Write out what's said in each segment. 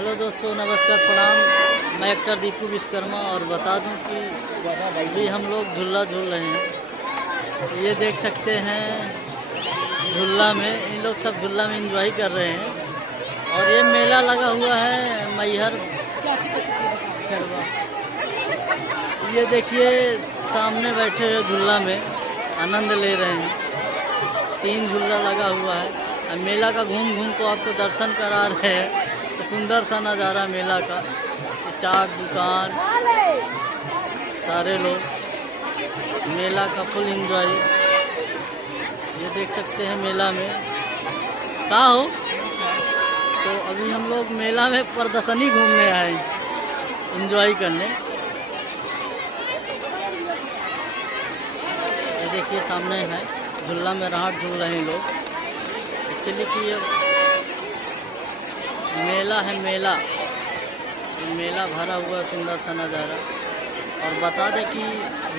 Hello दोस्तों, नमस्कार, प्रणाम। मैं एक्टर दीपू विश्वकर्मा और बता दूं कि अभी हम लोग झूला झूल रहे हैं। ये देख सकते हैं झूला में इन लोग सब झूला में एंजॉय कर रहे हैं। और ये मेला लगा हुआ है मैहर खरवा। ये देखिए सामने बैठे हुए झूला में आनंद ले रहे हैं। 3 झूला लगा हुआ है। अब मेला का घूम घूम को आपको दर्शन करा रहे हैं। तो सुंदर सा नज़ारा मेला का। ये चाट दुकान, सारे लोग मेला का फुल एंजॉय ये देख सकते हैं मेला में। कहाँ हो? तो अभी हम लोग मेला में प्रदर्शनी घूमने आए, एंजॉय करने। ये देखिए सामने है झूला में राहत झूल रहे हैं लोग। एक्चुअली कि ये मेला है, मेला भरा हुआ सुंदर सा नज़ारा। और बता दें कि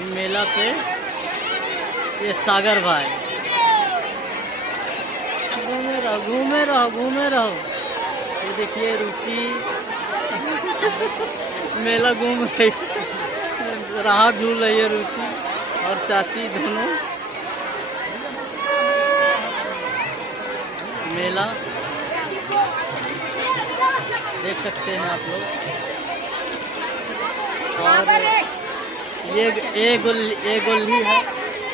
मेला पे ये सागर भाई घूमे रहो। ये देखिए रुचि मेला घूम रही, राहत झूल रही है रुचि और चाची दोनों। मेला देख सकते हैं आप लोग। और ये गोल्ली है,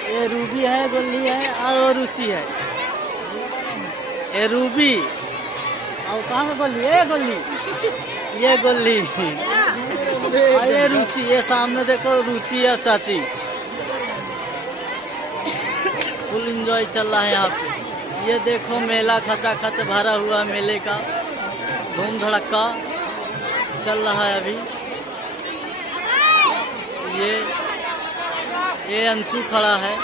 ये रूबी है, गोल्ली है और रुचि है। ये रूबी और कहाँ में गोल्ली? ये गोल्ली और ये रुचि। ये सामने देखो रुचि और चाची। फुल एंजॉय चल रहा है यहाँ पे। ये देखो मेला खचाखच भरा हुआ, मेले का धूम धड़क्का चल रहा है अभी। ये अंशु खड़ा है।